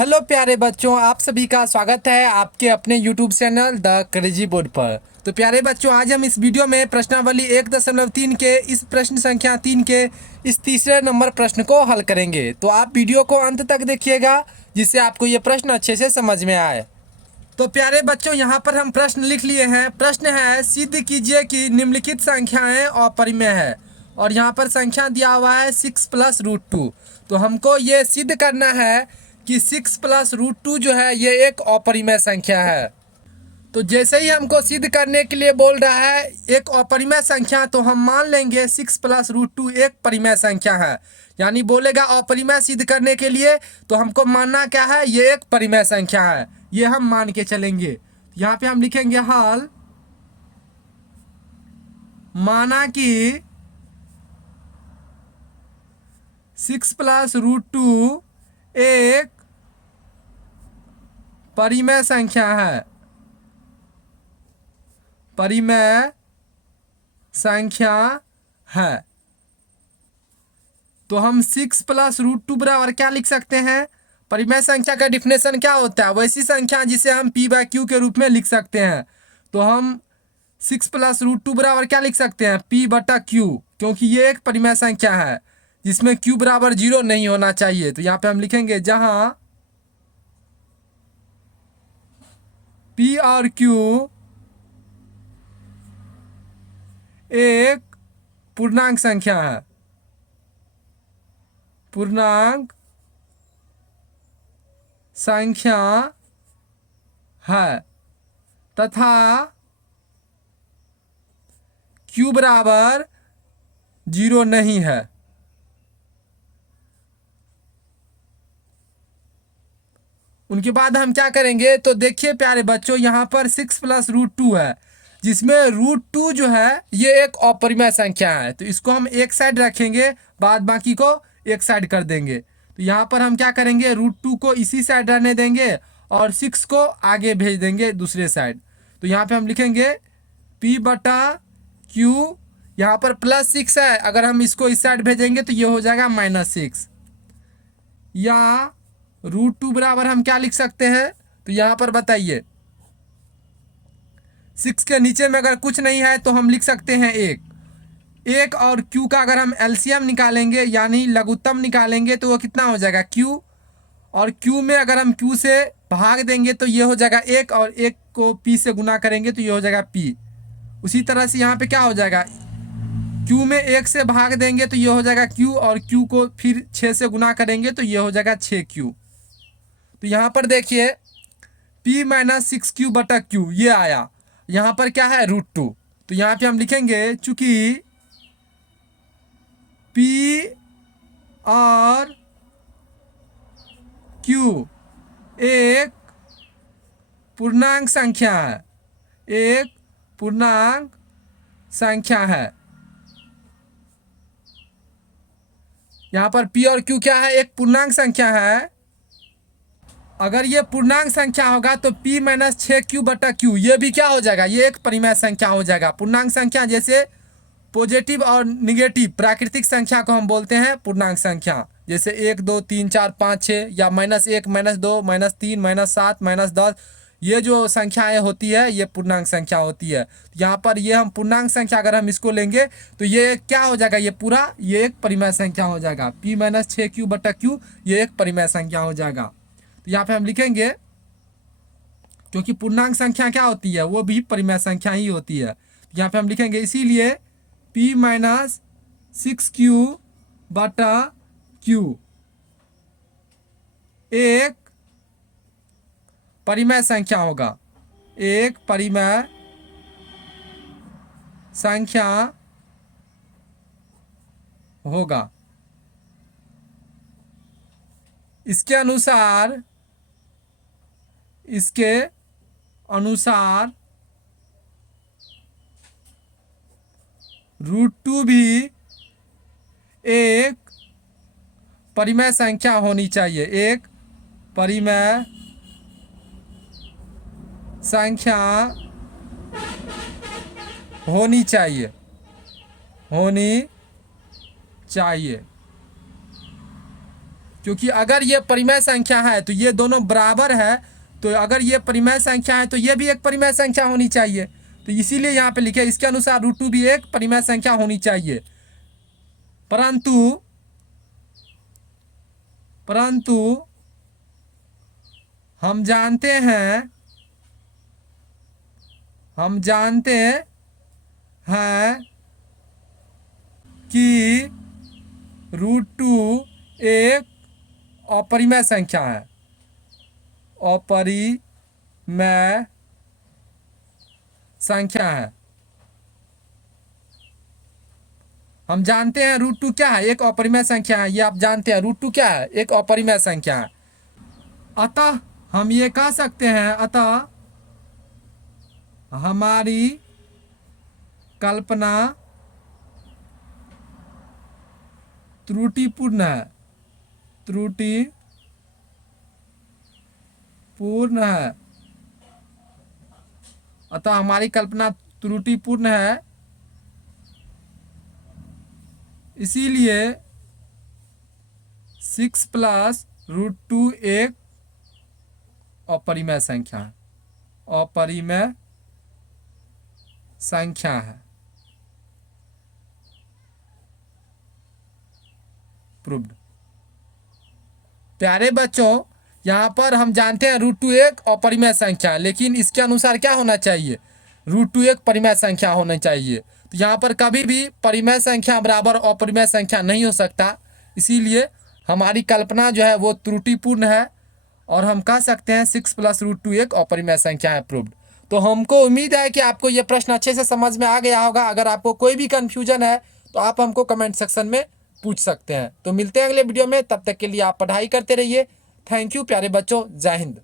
Hello प्यारे बच्चों, आप सभी का स्वागत है आपके अपने YouTube channel the crazy board पर। तो प्यारे बच्चों, आज हम इस वीडियो में प्रश्नावली 1.3 के इस प्रश्न संख्या 3 के इस तीसरे नंबर प्रश्न को हल करेंगे। तो आप वीडियो को अंत तक देखिएगा जिससे आपको ये प्रश्न अच्छे से समझ में आए। तो प्यारे बच्चों, यहाँ पर हम प्रश्न लिख लिए हैं। प्रश्न है, सिद्ध कीजिए कि निम्नलिखित संख्याएं अपरिमेय है। और यहाँ पर संख्या दिया हुआ है 6 + √2। तो हमको ये सिद्ध करना है कि 6 + √2 जो है ये एक अपरिमेय संख्या है। तो जैसे ही हमको सिद्ध करने के लिए बोल रहा है एक अपरिमेय संख्या, तो हम मान लेंगे 6 + √2 एक परिमेय संख्या है। यानी बोलेगा अपरिमेय सिद्ध करने के लिए, तो हमको मानना क्या है, ये एक परिमेय संख्या है। ये हम मान के चलेंगे। यहाँ पे हम लिखेंगे हल माना कि 6 + √2 एक परिमेय संख्या है। परिमेय संख्या है। तो हम 6 + √2 बराबर क्या लिख सकते हैं? परिमेय संख्या का डिफिनेशन क्या होता है? वैसी संख्या जिसे हम p/q के रूप में लिख सकते हैं। तो हम 6 + √2 बराबर क्या लिख सकते हैं? p/q, क्योंकि ये एक परिमेय संख्या है जिसमें q बराबर 0 नहीं होना चाहिए। तो यहाँ पे हम लिखेंगे जहां p और q एक पूर्णांक संख्या है। पूर्णांक संख्या है तथा q बराबर 0 नहीं है। उनके बाद हम क्या करेंगे? तो देखिए प्यारे बच्चों, यहाँ पर 6 + √2 है जिसमें √2 जो है ये एक अपरिमेय संख्या है। तो इसको हम एक साइड रखेंगे, बाद बाकी को एक साइड कर देंगे। तो यहाँ पर हम क्या करेंगे, √2 को इसी साइड रहने देंगे और 6 को आगे भेज देंगे दूसरे साइड। तो यहाँ पे हम लिखेंगे p/q। यहाँ पर +6 है, अगर हम इसको इस साइड भेजेंगे तो ये हो जाएगा -6। या √2 बराबर हम क्या लिख सकते हैं? तो यहाँ पर बताइए, 6 के नीचे में अगर कुछ नहीं है तो हम लिख सकते हैं 1 और q का अगर हम एलसीएम निकालेंगे यानी लघुत्तम निकालेंगे तो वो कितना हो जाएगा? q। और q में अगर हम q से भाग देंगे तो ये हो जाएगा 1 और 1 को p से गुना करेंगे तो ये हो जाएगा p। उसी तरह से यहाँ पे क्या हो जाएगा, q में 1 से भाग देंगे तो ये हो जाएगा q और q को फिर 6 से गुना करेंगे तो ये हो जाएगा 6q। तो यहाँ पर देखिए p - 6q/q ये आया। यहाँ पर क्या है? √2। तो यहाँ पे हम लिखेंगे चूंकि p और q एक पूर्णांक संख्या है। एक पूर्णांक संख्या है। यहाँ पर p और q क्या है? एक पूर्णांक संख्या है। अगर ये पूर्णांक संख्या होगा तो p - 6q/q ये भी क्या हो जाएगा? ये एक परिमेय संख्या हो जाएगा। पूर्णांक संख्या जैसे पॉजिटिव और निगेटिव प्राकृतिक संख्या को हम बोलते हैं पूर्णांक संख्या। जैसे 1 2 3 4 5 6 या -1 -2 -3 -7 -10, ये जो संख्याएं होती है ये पूर्णांक संख्या होती है। यहाँ पर ये हम पूर्णांक संख्या अगर हम इसको लेंगे तो ये क्या हो जाएगा? ये पूरा ये एक परिमेय संख्या हो जाएगा। p - 6q/q ये एक परिमेय संख्या हो जाएगा। तो यहाँ पे हम लिखेंगे, क्योंकि पूर्णांक संख्या क्या होती है? वो भी परिमेय संख्या ही होती है। यहाँ पे हम लिखेंगे इसीलिए p - 6q/q एक परिमेय संख्या होगा। एक परिमेय संख्या होगा। इसके अनुसार √2 भी एक परिमेय संख्या होनी चाहिए। एक परिमेय संख्या होनी चाहिए। होनी चाहिए। क्योंकि अगर ये परिमेय संख्या है तो ये दोनों बराबर है, तो अगर ये परिमेय संख्या है तो ये भी एक परिमेय संख्या होनी चाहिए। तो इसीलिए यहाँ पे लिखे इसके अनुसार √2 भी एक परिमेय संख्या होनी चाहिए। परंतु हम जानते हैं कि √2 एक अपरिमेय संख्या है। अपरिमेय संख्या है। हम जानते हैं √2 क्या है, एक अपरिमेय संख्या है। ये आप जानते हैं √2 क्या है, एक अपरिमेय संख्या है। अतः हम ये कह सकते हैं, अतः हमारी कल्पना त्रुटिपूर्ण है। अतः हमारी कल्पना त्रुटिपूर्ण है, इसीलिए 6 + √2 एक अपरिमेय संख्या है। अपरिमेय संख्या है। प्रूव्ड। प्यारे बच्चों, यहाँ पर हम जानते हैं √2 एक अपरिमेय संख्या है, लेकिन इसके अनुसार क्या होना चाहिए, √2 एक परिमेय संख्या होना चाहिए। तो यहाँ पर कभी भी परिमेय संख्या बराबर अपरिमेय संख्या नहीं हो सकता, इसीलिए हमारी कल्पना जो है वो त्रुटिपूर्ण है और हम कह सकते हैं 6 + √2 एक अपरिमेय संख्या है। प्रूव्ड। तो हमको उम्मीद है कि आपको ये प्रश्न अच्छे से समझ में आ गया होगा। अगर आपको कोई भी कन्फ्यूजन है तो आप हमको कमेंट सेक्शन में पूछ सकते हैं। तो मिलते हैं अगले वीडियो में, तब तक के लिए आप पढ़ाई करते रहिए। थैंक यू प्यारे बच्चों, जय हिंद।